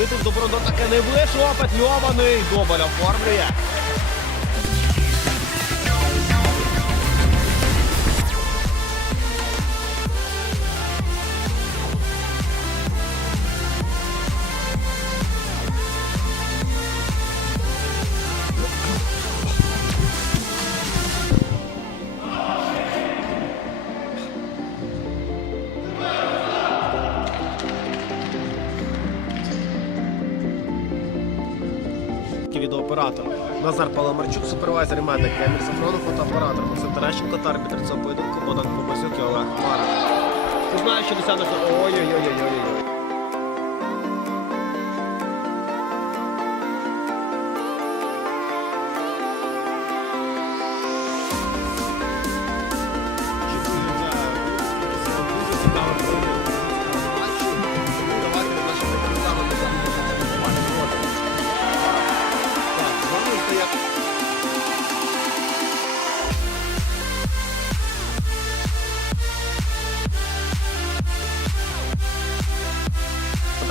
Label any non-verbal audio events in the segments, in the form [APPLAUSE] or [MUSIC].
аут вибив таке не вийшло. Петльований. Добаль оформлює. Відеооператор. Назар Паламарчук, супервайзер і медик, Емір Сафронов, фотоапаратор, Максим Терещенко та арбітр цього поєдинку Богдан Кобасюк і Олег Хмара. Ти знаєш, що десяток... Ой-ой-ой-ой-ой.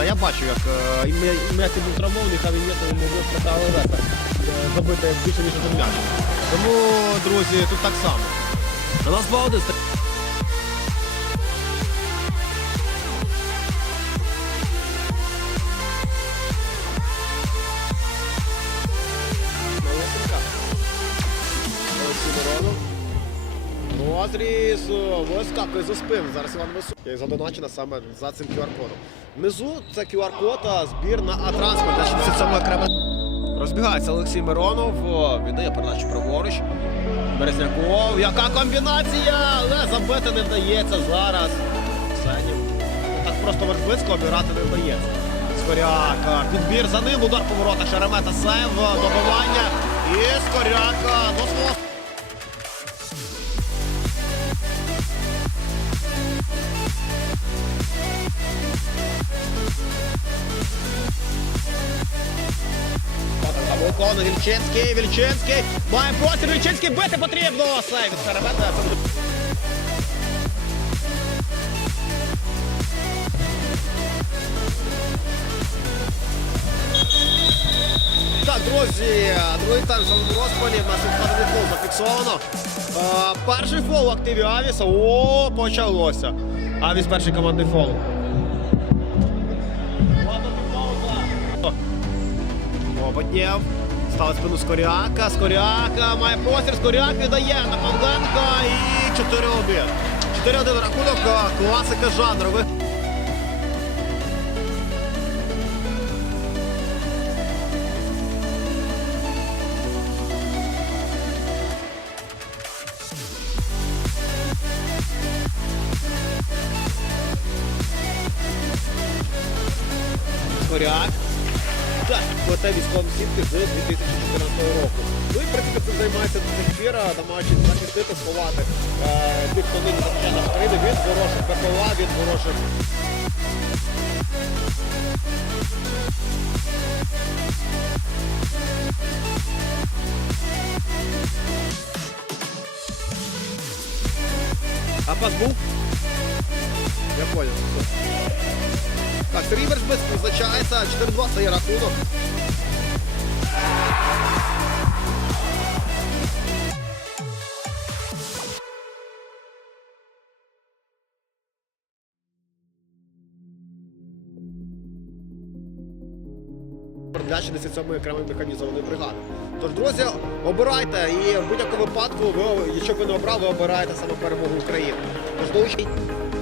Я бачу, як е, Месі був травмований, хай він Месі йому вистратали веса. Забити більше, ніж один м'яч. Тому, друзі, тут так само. У нас 2-1. Розріз о, вискакує за спину. Зараз Іван Вису. Як задоначена саме за цим QR-кодом. Внизу це QR-код, а збір на А-транспорт. для 67 окремо. Розбігається Олексій Миронов. Віддає передачу праворуч. Березняков. Яка комбінація! Але забити не вдається зараз. Сенів. Так просто Верхвицького обіграти не вдається. Скоряк. Підбір за ним. Удар поворота Шеремета Сев. Добивання. І Скоряк. До свого Виконує Вільчинський, Вільчинський. Має простір, Вільчинський бити потрібно. Сейв від Шеремета. Так, друзі, другий тайм в розпалі. В нас відпадений фол зафіксовано. Е, перший фол в активі Авіса. О, почалося. Авіс перший командний фол. Оботнєв. Ставить спину Скоряка. Скоряка має простір. Скоряк віддає на Павленка. І 4-1. 4-1 рахунок. Класика жанру. Скоряк. Плете військовим сітки з 2014 року. Ну і в принципі цим займається до цих пір, намагаючись захистити, сховати тих, хто нині захищає нашу країну від ворожих ППЛА, від ворожих. А пас був? Я понял. Так, Сергій Вершбиц призначається, 4-2 стає рахунок. Для 67-ї окремої механізованої. Тож, друзі, обирайте і в будь-якому випадку, ви, якщо ви не обрали, ви обираєте саме перемогу України. Тож долучіть.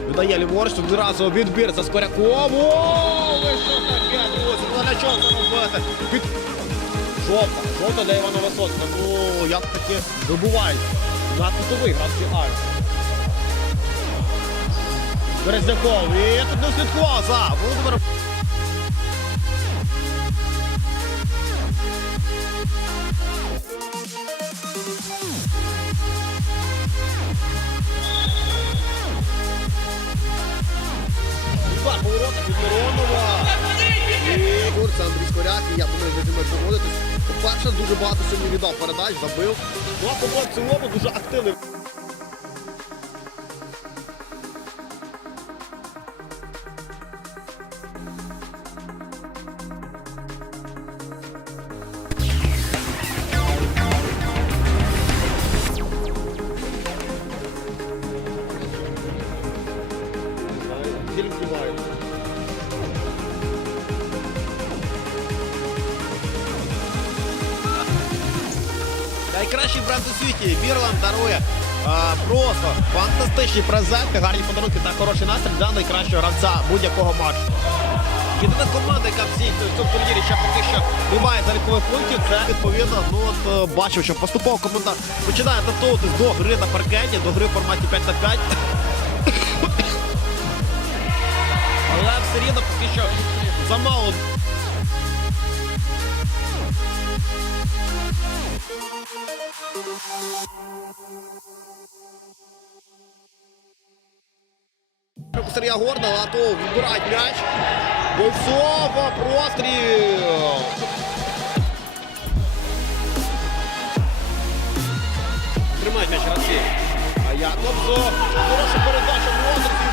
Видає ліворуч, одразу відбір за Скоряком. О, ви що таке, друзі? Ну для чого це робити? Під... Жовта, жовта для Івана Висоцька. Ну, як таке вибувають. На кутовий гравці Арс. Березняков. І тут не слідкував за Володимиром. Це Андрій Скоряк, і я думаю, ви зі мною погодитесь. По-перше, дуже багато сьогодні віддав передач, забив. Ну а по в цілому дуже активний. У. Бірланд дарує а, просто фантастичні презенти, гарні подарунки та хороший настрій для найкращого гравця будь-якого матчу. Єдина команда, яка в цій- в цьому турнірі ще поки що не має залікових пунктів, це відповідно, ну от е, бачив, що поступово команда починає адаптовуватись до гри на паркеті, до гри в форматі 5 на 5. [COUGHS] Але все рівно поки що замало Сергія Горда а то відбирають м'яч. Бойцов, простріл. Тримають м'яч Рацій. А я Якобсо. Хороша передача в розрізі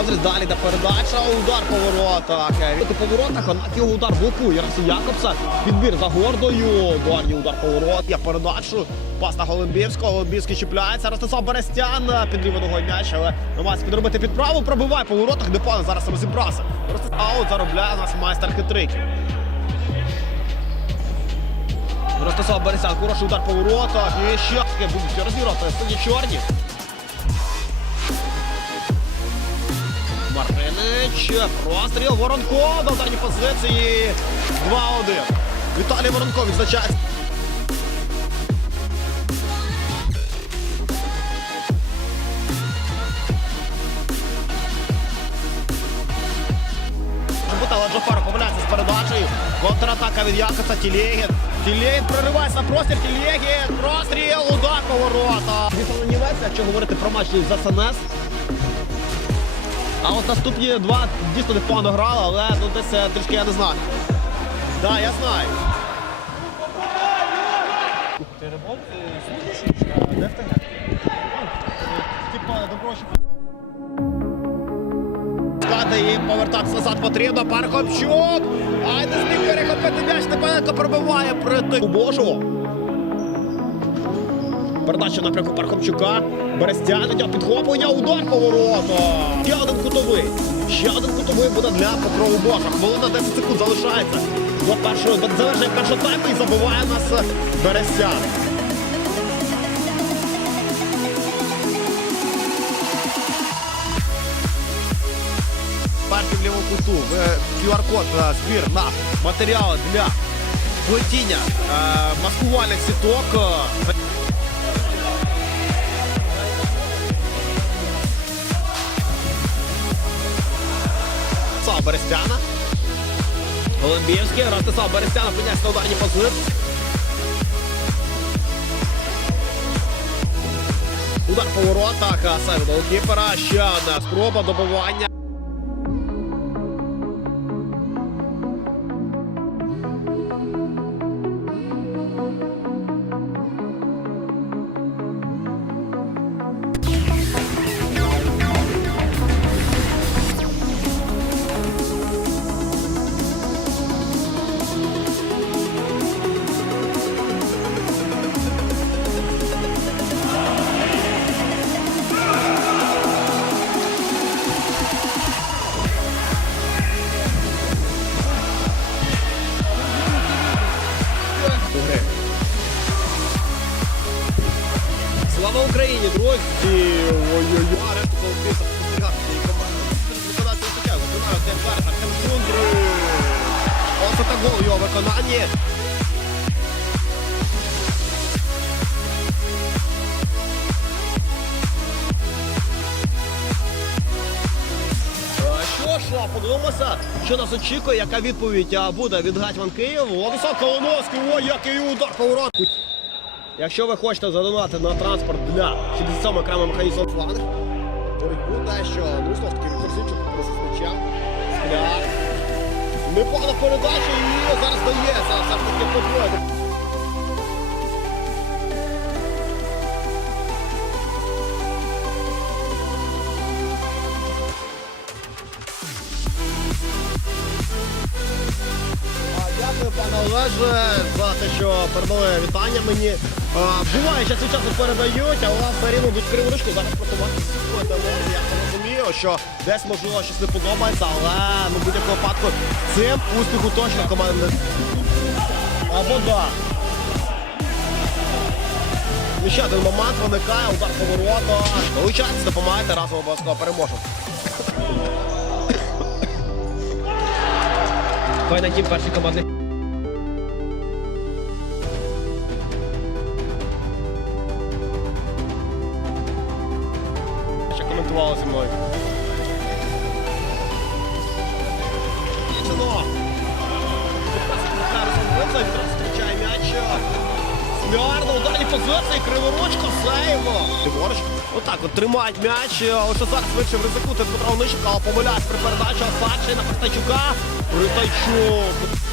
Розріз, далі йде передача, удар по воротах. По поворотах, однак його удар блокує Арсен Якобса. Підбір за гордою. Дальній удар по ворот. Я передачу. Пас на Голембівського. Голембівський чіпляється. Ростислав Берестян під лівою ногою м'яч, але намагається підробити підправу. Пробиває по воротах, де пане зараз розібрався. Аут заробляє нас майстер хитриків. Ростислав Берестян, хороший удар по воротах. І ще будуть розіграти сині чорні. Маринич, простріл, Воронко, на ударній позиції. 2-1. Віталій Воронко відзначається. Бути, але Джафаров помиляється з передачею. Контратака від Якоса, Тілєгін. Тілєгін проривається на простір, Тілєгін, простріл, удар по ворота. Віталій Нівець, якщо говорити про матч за СНС, а от наступні два дійсно непогано грали, але ну десь трішки я не знаю. Так, да, я знаю. Ти ремонт служиш? Де в тебе? Типа доброчі. Скати їм повертатися назад потрібно. Пархомчук. Ай, не зміг перехопити м'яч. Степаненко пробиває проти Божого. Передача напрямку Пархомчука. Берестян йде підхоплення. Удар повороту. Ще один кутовий. Ще один кутовий буде для покрову Божа. Хвилина 10 секунд залишається. До першого завершення першого тайму і забиває нас Берестян. Партії в лівому куту в QR-код е, збір на матеріали для плетіння е, маскувальних сіток. Ростислав Берестяна. Голембівський. Ростислав Берестяна опиняється на ударній позиції. Удар по атака Сейв голкіпера. Ще одна спроба добивання. Оце так гол його виконанні. Що ж, подивимося, що нас очікує, яка відповідь буде від Гатьман Київ. Владислав Колоновський, ой, який удар поворот. Якщо ви хочете задонати на транспорт для 67 окремо механізм фланг, боротьбу дещо, ну знову ж таки, Віктор Сінчук просто з м'ячем. Скляр. Непогана передача і зараз дається, все ж таки подвоє. Дякую, пане Олеже, за те, що передали вітання мені. Буває, час від часу передають, але все рівно будуть криворучку. Зараз просто мати Я розумію, що десь можливо щось не подобається, але ну, будь-якому випадку цим успіху точно команди. Або да. І ще один момент виникає, удар поворота. Долучайтесь, допомагайте, разом обов'язково переможемо. Файна тім перший командний. Ліворуч. Отак от тримають м'яч. Ось зараз вирішив ризикути Дмитро Онищенко, але при передачі Осадчий на постачука. Пристайчук.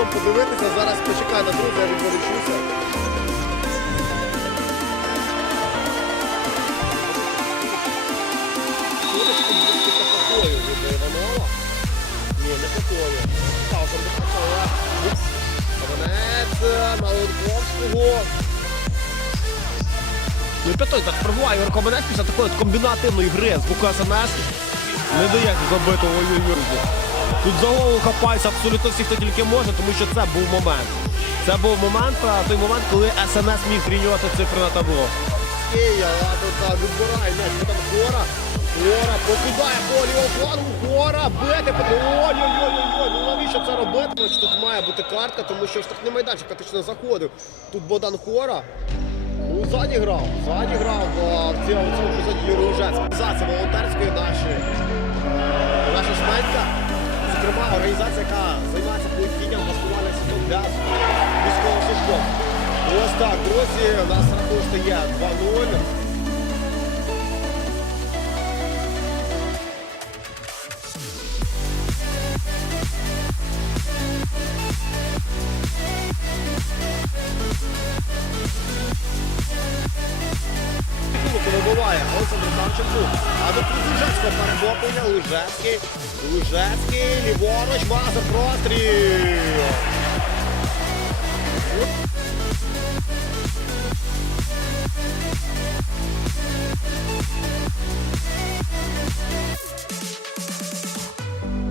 Самому подивитися, зараз почекай на друзя, я відволічуся. Курочку буде. Ну і п'ятой так пробуває Юрко після такої комбінативної гри з боку СМС. Не дає забити ой-ой-ой. Тут за голову хапається абсолютно всі, хто тільки може, тому що це був момент. Це був момент, той момент, коли СНС міг зрівнювати цифри на табло. Кия, тут відбирає м'яч, там Гора. Гора покидає по лівому. Гора, бити, ой-ой-ой, ну навіщо це робити? Тут має бути картка, тому що штрафний майданчик фактично заходив. Тут Богдан Хора. Ну, ззаді грав, ззаді грав в цьому епізоді Юрій Ужецький. Організація волонтерської нашої, е, наша шведська, зокрема організація, яка займається плетінням влаштування сіток для військовослужбовців. Ось так, друзі, у нас рахунок стає 2-0. Савченку. А до Лужецького перехоплення. Лужецький. Лужецький. Ліворуч. Мазур простріл.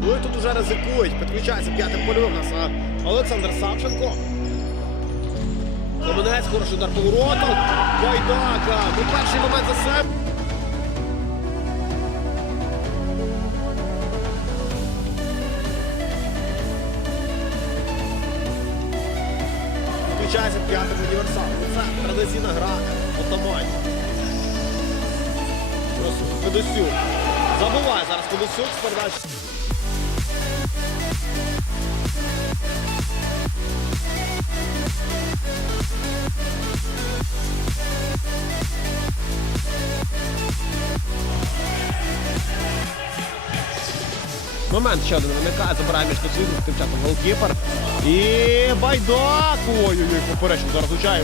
Ну тут уже ризикують. Підключається п'ятим польовим нас Олександр Савченко. Каменець, хороший удар поворотом. Байдака. Ну перший момент за себе. Традиційна гра автоматі. Просто Федосюк. Забуває зараз Федосюк з передачі. Момент ще один виникає, забирає між свій, тим часом голкіпер. І байдак! Ой-ой-ой, поперечно зараз влучає.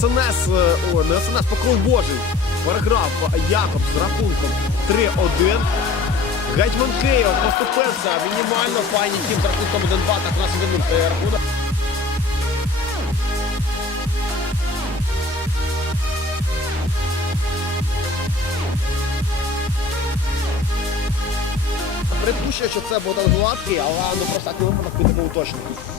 СНС, е, о, не СНС, Покров Божий. Переграв Якоб з рахунком 3-1. Гетьман Київ поступився мінімально файні тім з рахунком 1-2, так у нас 1-0 рахунок. Припущую, що це Богдан Гладкий, але ну про всякий випадок підемо уточнити.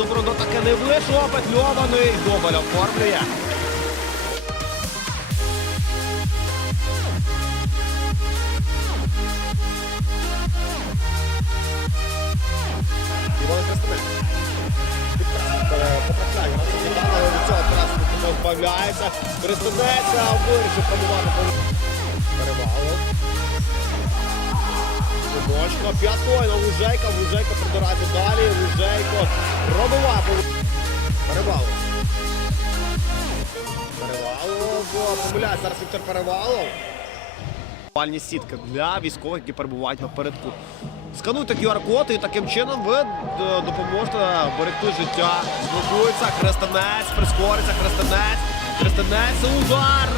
От видив добро до таке не вийшло. Петльований. Добаль оформлює. Іван Хрестовик. Потрапляє. Титан, але п'ятой на Лужейка, Лужейко придирається далі, Лужейко пробиває Перевалов. Перевалов, помиляє зараз Віктор Перевалов. Пальні сітки для військових, які перебувають напередку. Скануйте QR-код і таким чином ви е, допоможете берегти життя. Зблокується Хрестенець, прискориться Хрестенець. Хрестенець, удар!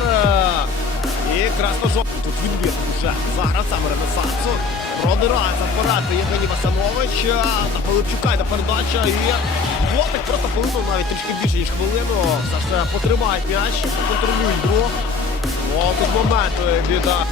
І красно-жовтий. Тут відбір вже за гравцями Ренесансу. Продирається вперед Євгеній Васанович. На Пилипчука йде передача. І Хлопець просто хвилину, навіть трішки більше, ніж хвилину. Все ж потримають м'яч, контролюють двох. О, тут момент від біда.